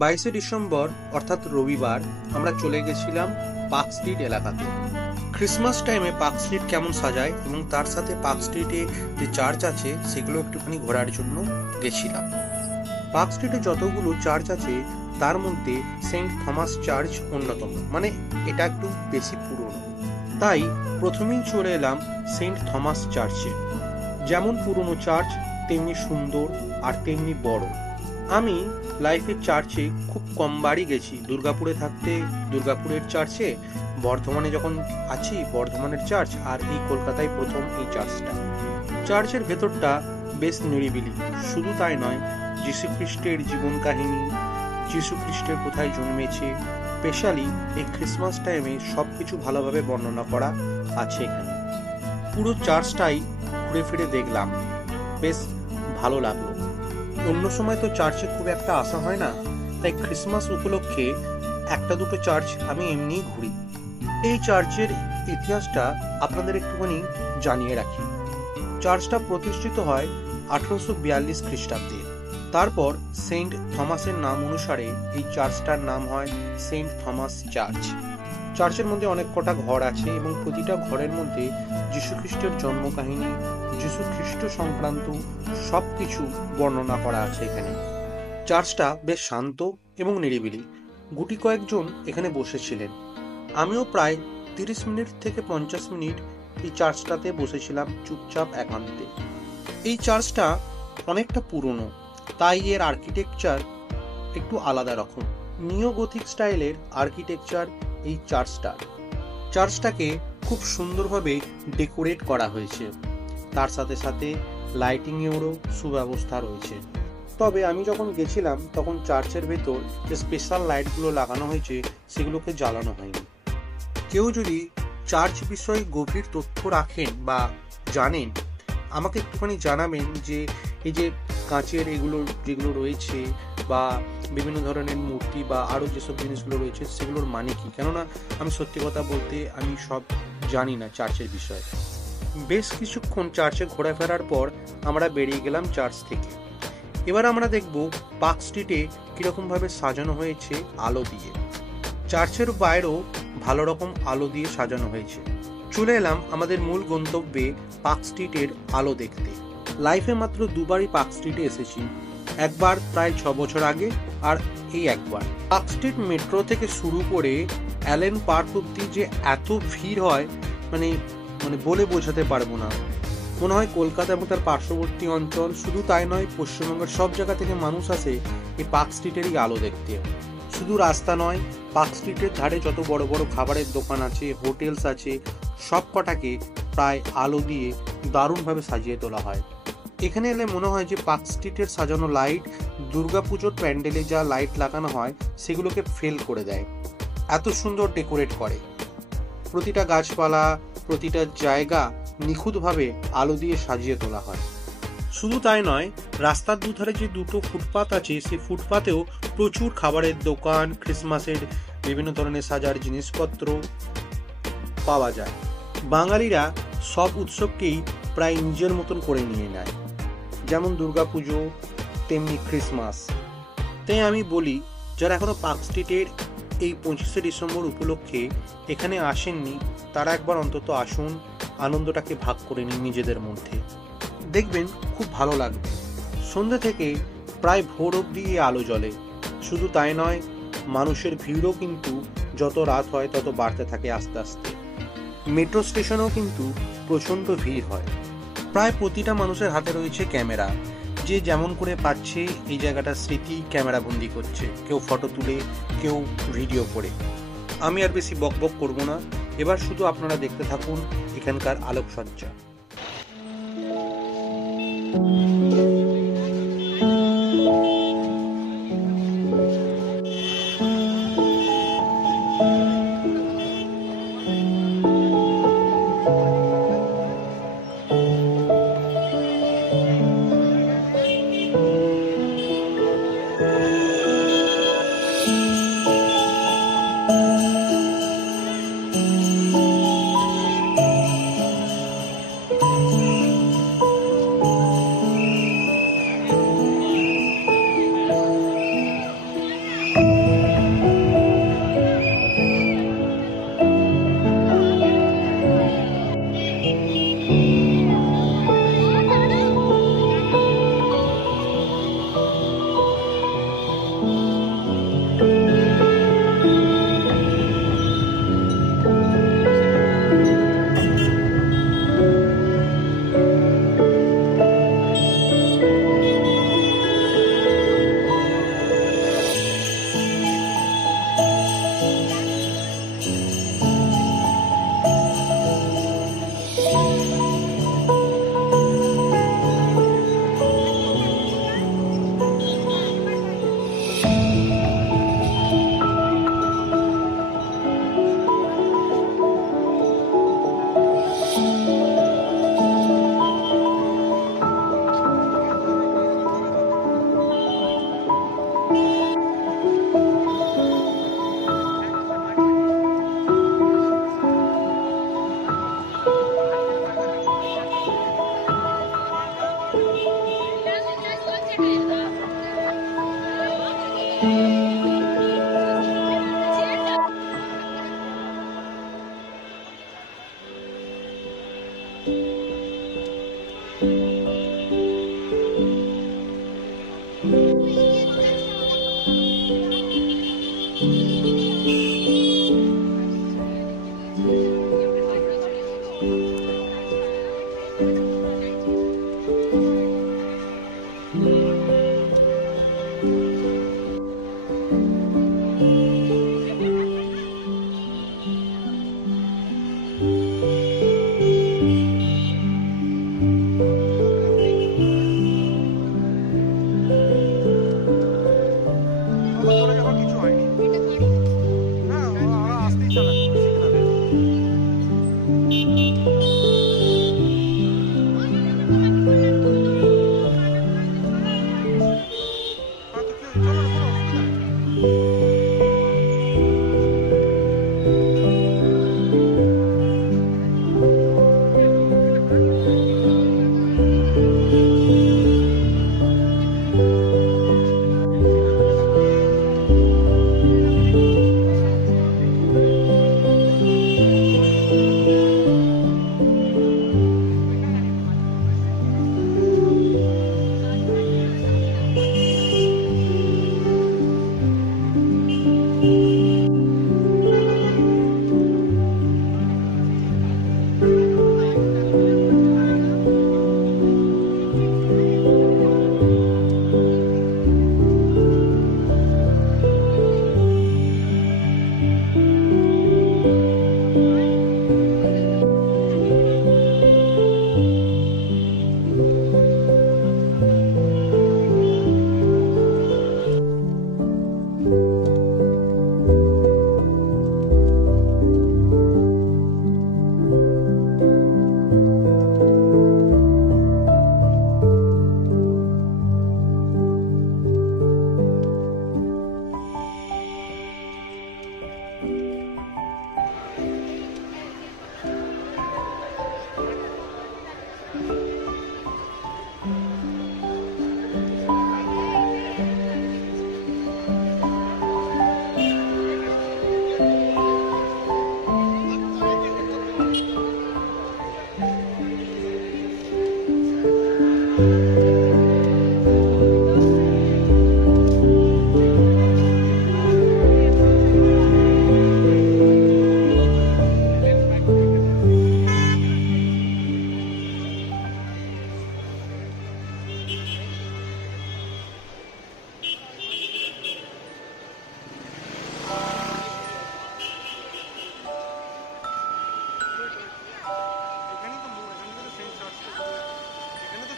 22শে December অর্থাৎ রবিবার আমরা চলে গেছিলাম পার্ক স্ট্রিট এলাকাতে। ক্রিসমাস টাইমে পার্ক স্ট্রিট কেমন সাজায় এবং তার সাথে পার্ক স্ট্রিটে যে চার্চ আছে সেগুলো একটুখানি ঘোরার জন্য গেছিলাম। পার্ক স্ট্রিটে যতগুলো চার্চ আছে তার মধ্যে সেন্ট থমাস চার্চ অন্যতম, মানে এটা একটু বেশি পুরনো। তাই প্রথমেই চলে এলাম সেন্ট থমাস চার্চে। যেমন পুরনো চার্চ তেমনি সুন্দর আর তেমনি বড়। আমি লাইফের চার্চে খুব কমবারই গেছি। দুর্গাপুরে থাকতে দুর্গাপুরের চার্চে, বর্ধমানে যখন আছি বর্ধমানের চার্চ, আর এই কলকাতায় প্রথম এই চার্চটা। চার্চের ভেতরটা বেশ নিরিবিলি। শুধু তাই নয়, যীশুখ্রিস্টের জীবন কাহিনী, যীশুখ্রিস্টের কোথায় জন্মেছে, স্পেশালি এই ক্রিসমাস টাইমে সবকিছু ভালোভাবে বর্ণনা করা আছে এখানে। পুরো চার্চটাই ঘুরে ফিরে দেখলাম, বেশ ভালো লাগলো। অন্য সময় তো চার্চে খুব একটা আসা হয় না, তাই ক্রিসমাস উপলক্ষে একটা দুটো চার্চ আমি এমনিই ঘুরি। এই চার্চের ইতিহাসটা আপনাদের একটুখানি জানিয়ে রাখি। চার্চটা প্রতিষ্ঠিত হয় 1842 খ্রিস্টাব্দে। তারপর সেন্ট থমাসের নাম অনুসারে এই চার্চটার নাম হয় সেন্ট থমাস চার্চ। চার্চের মধ্যে অনেক কটা ঘর আছে এবং প্রতিটা ঘরের মধ্যে যীশুখ্রিস্টের জন্ম কাহিনী, যীশুখ্রিস্ট সংক্রান্ত সবকিছু বর্ণনা করা আছে এখানে। চার্চটা বেশ শান্ত এবং নিরিবিলি। গুটি কয়েকজন এখানে বসেছিলেন। আমিও প্রায় 30 মিনিট থেকে 50 মিনিট এই চার্চটাতে বসেছিলাম চুপচাপ একান্তে। এই চার্চটা অনেকটা পুরনো, তাই এর আর্কিটেকচার একটু আলাদা রকম। নিও গথিক স্টাইলের আর্কিটেকচার এই চার্চটাকে খুব সুন্দরভাবে ডেকোরেট করা হয়েছে। তার সাথে সাথে লাইটিংয়েরও সুব্যবস্থা রয়েছে। তবে আমি যখন গেছিলাম তখন চার্চের ভেতর যে স্পেশাল লাইটগুলো লাগানো হয়েছে সেগুলোকে জ্বালানো হয়নি। কেউ যদি চার্চ বিষয়ে গভীর তথ্য রাখেন বা জানেন, আমাকে একটুখানি জানাবেন যে এই যে কাঁচের এগুলো যেগুলো রয়েছে বা বিভিন্ন ধরনের মূর্তি বা আরও যেসব জিনিসগুলো রয়েছে সেগুলোর মানে কি। কেননা আমি সত্যি কথা বলতে আমি সব জানি না চার্চের বিষয়ে। বেশ কিছুক্ষণ চার্চে ঘোরাফেরার পর আমরা বেরিয়ে গেলাম চার্চ থেকে। এবার আমরা দেখব পার্ক স্ট্রিটে কীরকমভাবে সাজানো হয়েছে আলো দিয়ে। চার্চের বাইরেও ভালো রকম আলো দিয়ে সাজানো হয়েছে। চলে এলাম আমাদের মূল গন্তব্যে পার্ক স্ট্রিটের আলো দেখতে। লাইফে মাত্র দুবারই পার্ক স্ট্রিটে এসেছি, একবার প্রায় 6 বছর আগে আর এই একবার। পার্ক স্ট্রিট মেট্রো থেকে শুরু করে অ্যালেন পার্ক অব্দি যে এত ভিড় হয় মানে বলে বোঝাতে পারবো না। মনে হয় কলকাতা এবং তার পার্শ্ববর্তী অঞ্চল, শুধু তাই নয় পশ্চিমবঙ্গের সব জায়গা থেকে মানুষ আসে এই পার্ক স্ট্রিটেরই আলো দেখতে। শুধু রাস্তা নয়, পার্ক স্ট্রিটের ধারে যত বড় বড় খাবারের দোকান আছে, হোটেলস আছে, সব কটাকে প্রায় আলো দিয়ে দারুণভাবে সাজিয়ে তোলা হয়। এখানে এলে মনে হয় যে পার্ক স্ট্রিটের সাজানো লাইট দুর্গাপুজোর প্যান্ডেলে যা লাইট লাগানো হয় সেগুলোকে ফেল করে দেয়, এত সুন্দর ডেকোরেট করে। প্রতিটা গাছপালা, প্রতিটা জায়গা নিখুঁতভাবে আলো দিয়ে সাজিয়ে তোলা হয়। শুধু তাই নয়, রাস্তার দুধারে যে দুটো ফুটপাত আছে সেই ফুটপাতেও প্রচুর খাবারের দোকান, ক্রিসমাসের বিভিন্ন ধরনের সাজার জিনিসপত্র পাওয়া যায়। বাঙালিরা সব উৎসবকেই প্রায় নিজের মতন করে নিয়ে নেয়, যেমন দুর্গাপুজো তেমনি ক্রিসমাস। তাই আমি বলি, যারা এখনো পার্ক স্ট্রিটের এই 25শে ডিসেম্বর উপলক্ষে এখানে আসেননি তারা একবার অন্তত আসুন, আনন্দটাকে ভাগ করে নিন নিজেদের মধ্যে। দেখবেন খুব ভালো লাগবে। সন্ধ্যে থেকে প্রায় ভোর অবধি আলো জ্বলে। শুধু তাই নয়, মানুষের ভিড়ও কিন্তু যত রাত হয় তত বাড়তে থাকে আস্তে আস্তে। মেট্রো স্টেশনেও কিন্তু প্রচণ্ড ভিড় হয়। প্রায় প্রতিটা মানুষের হাতে রয়েছে ক্যামেরা। যে যেমন করে পাচ্ছে এই জায়গাটা স্মৃতি ক্যামেরা বন্দি করছে, কেউ ফটো তুলে, কেউ ভিডিও করে। আমি আর বেশি বকবক করব না, এবার শুধু আপনারা দেখতে থাকুন এখানকার আলোকসজ্জা।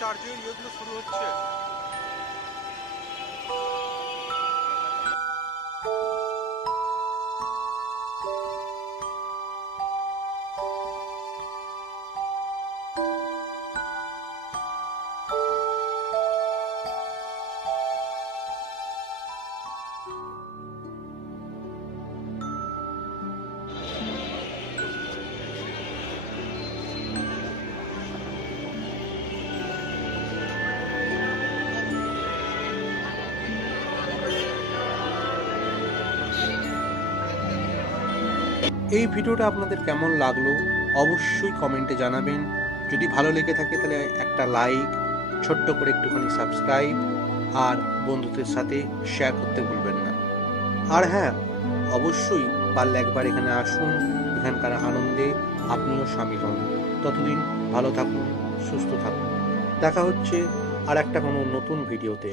চার্জের ইয়েগুলো শুরু হচ্ছে। এই ভিডিওটা আপনাদের কেমন লাগলো অবশ্যই কমেন্টে জানাবেন। যদি ভালো লেগে থাকে তাহলে একটা লাইক, ছোট্ট করে একটুখানি সাবস্ক্রাইব আর বন্ধুদের সাথে শেয়ার করতে ভুলবেন না। আর হ্যাঁ, অবশ্যই পারলে একবার এখানে আসুন, এখানকার আনন্দে আপনিও শামিল হন। ততদিন ভালো থাকুন, সুস্থ থাকুন। দেখা হচ্ছে আর একটা কোনো নতুন ভিডিওতে।